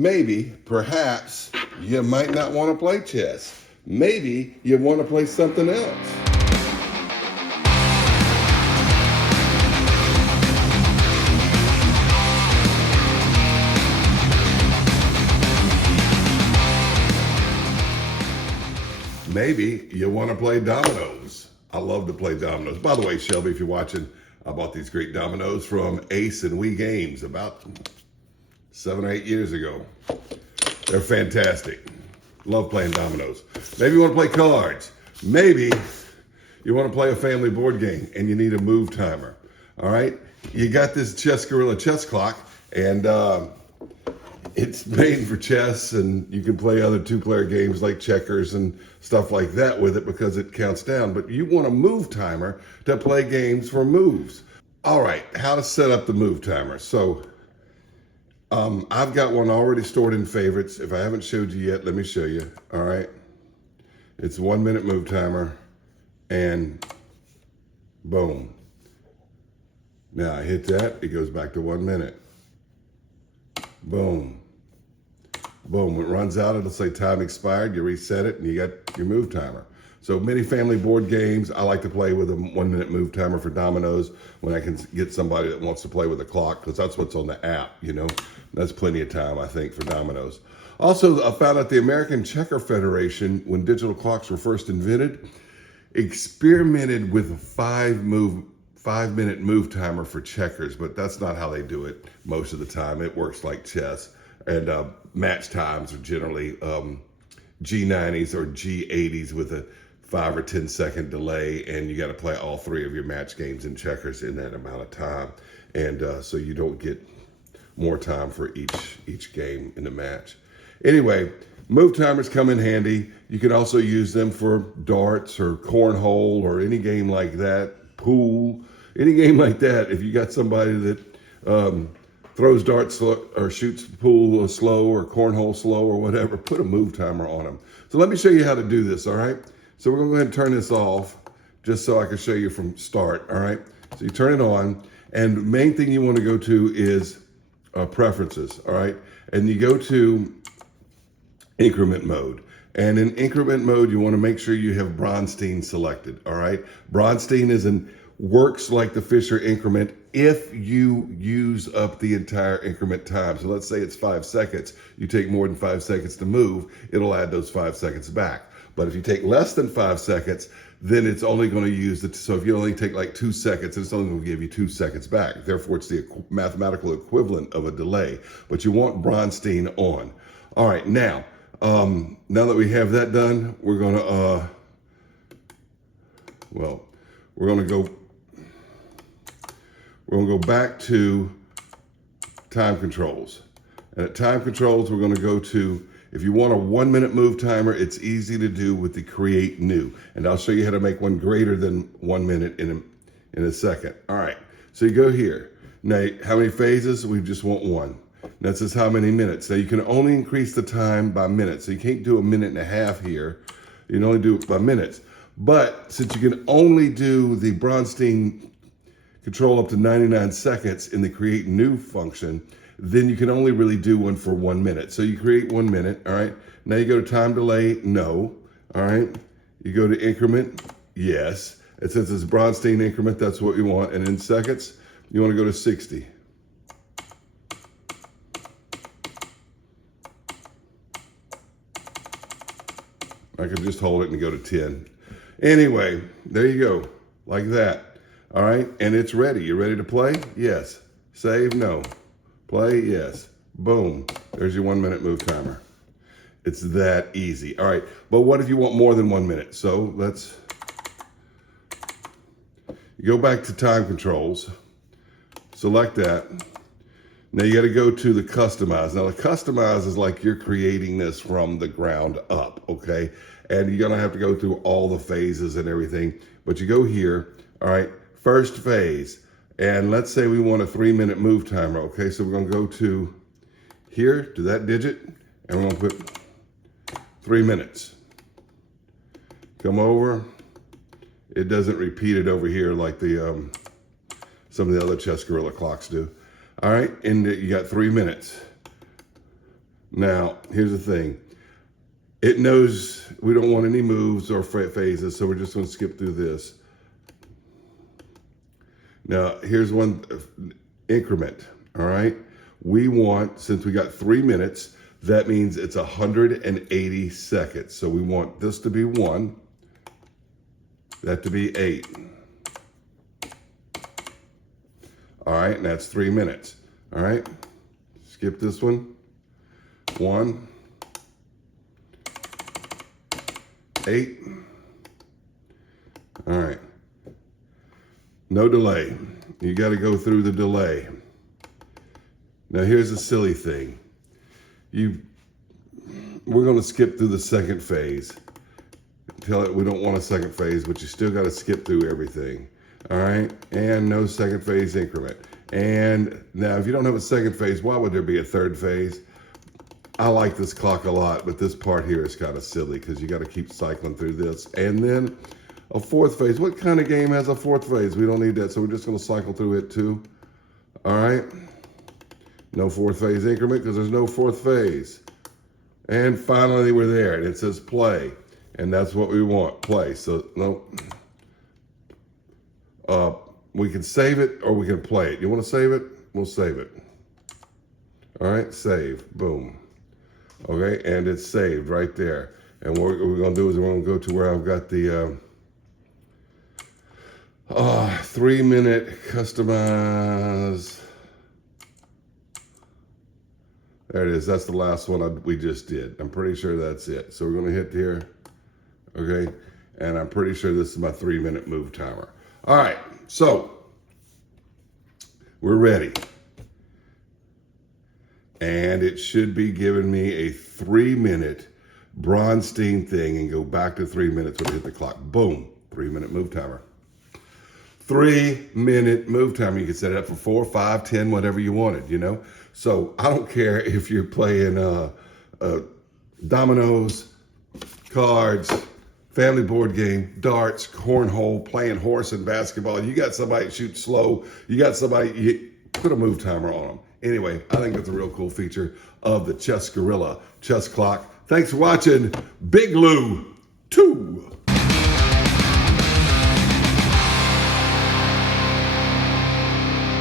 Maybe, perhaps, you might not want to play chess. Maybe you want to play something else. Maybe you want to play dominoes. I love to play dominoes. By the way, Shelby, if you're watching, I bought these great dominoes from Ace and We Games about 7 or 8 years ago. They're fantastic. Love playing dominoes. Maybe you want to play cards. Maybe you want to play a family board game and you need a move timer. All right? You got this Chess Gorilla chess clock, and it's made for chess, and you can play other two-player games like checkers and stuff like that with it because it counts down. But you want a move timer to play games for moves. All right, how to set up the move timer. So I've got one already stored in favorites. If I haven't showed you yet, let me show you. All right. It's a 1 minute move timer, and boom. Now I hit that, it goes back to 1 minute. Boom. Boom. When it runs out, it'll say time expired. You reset it and you got your move timer. So many family board games, I like to play with a 1 minute move timer for dominoes when I can get somebody that wants to play with a clock, because that's what's on the app, you know. That's plenty of time, I think, for dominoes. Also, I found out the American Checker Federation, when digital clocks were first invented, experimented with a 5 minute move timer for checkers, but that's not how they do it most of the time. It works like chess, and match times are generally G90s or G80s with a 5 or 10 second delay, and you got to play all 3 of your match games in checkers in that amount of time, and so you don't get more time for each game in the match. Anyway, move timers come in handy. You can also use them for darts or cornhole or any game like that, pool, any game like that. If you got somebody that throws darts or shoots pool slow or cornhole slow or whatever, put a move timer on them. So let me show you how to do this, all right? So we're gonna go ahead and turn this off just so I can show you from start, all right? So you turn it on, and the main thing you wanna go to is preferences, all right? And you go to increment mode. And in increment mode, you wanna make sure you have Bronstein selected, all right? Bronstein works like the Fisher increment if you use up the entire increment time. So let's say it's 5 seconds. You take more than 5 seconds to move, it'll add those 5 seconds back. But if you take less than 5 seconds, then it's only going to use so if you only take like 2 seconds, it's only going to give you 2 seconds back. Therefore, it's the mathematical equivalent of a delay. But you want Bronstein on. All right, now that we have that done, we're going to, we're going to go back to time controls. And at time controls, we're going to go to, if you want a 1 minute move timer, it's easy to do with the create new. And I'll show you how to make one greater than 1 minute in a second. All right, so you go here. Now, how many phases? We just want 1. That says how many minutes. Now you can only increase the time by minutes. So you can't do a 1.5 minutes here. You can only do it by minutes. But since you can only do the Bronstein control up to 99 seconds in the create new function, then you can only really do one for 1 minute. So you create 1 minute, all right? Now you go to time delay, no, all right? You go to increment, yes. And since it's Bronstein increment, that's what you want. And in seconds, you wanna go to 60. I could just hold it and go to 10. Anyway, there you go, like that. All right, and it's ready. You ready to play? Yes. Save, no. Play, yes. Boom, there's your 1 minute move timer. It's that easy. All right, but what if you want more than 1 minute? So let's go back to time controls, select that. Now you gotta go to the customize. Now the customize is like you're creating this from the ground up, okay? And you're gonna have to go through all the phases and everything, but you go here, all right, first phase. And let's say we want a 3 minute move timer, okay? So we're gonna go to here, to that digit, and we're gonna put 3 minutes. Come over. It doesn't repeat it over here like the some of the other Chess Gorilla clocks do. All right, and you got 3 minutes. Now, here's the thing. It knows we don't want any moves or phases, so we're just going to skip through this. Now, here's one increment, all right? We want, since we got 3 minutes, that means it's 180 seconds. So we want this to be 1, that to be 8. All right, and that's 3 minutes. All right, skip this one. 1, 8. All right. No delay. You got to go through the delay. Now here's a silly thing. We're going to skip through the second phase. Tell it we don't want a second phase, but you still got to skip through everything. All right, and no second phase increment. And now if you don't have a second phase, why would there be a third phase? I like this clock a lot, but this part here is kind of silly because you got to keep cycling through this. And then a fourth phase. What kind of game has a fourth phase? We don't need that, so we're just going to cycle through it too. All right. No fourth phase increment because there's no fourth phase. And finally, we're there, and it says play. And that's what we want, play. So, no. We can save it or we can play it. You want to save it? We'll save it. All right, save. Boom. Okay, and it's saved right there. And what we're going to do is we're going to go to where I've got the 3-minute customize. There it is. That's the last one we just did. I'm pretty sure that's it. So we're going to hit here. Okay, and I'm pretty sure this is my 3-minute move timer. All right, so we're ready. And it should be giving me a 3-minute Bronstein thing and go back to 3 minutes when I hit the clock. Boom, 3-minute move timer. 3-minute move timer. You can set it up for 4, 5, 10, whatever you wanted, you know? So I don't care if you're playing dominoes, cards, family board game, darts, cornhole, playing horse and basketball. You got somebody that shoots slow. You got somebody, you put a move timer on them. Anyway, I think that's a real cool feature of the Chess Gorilla chess clock. Thanks for watching. Big Lou 2.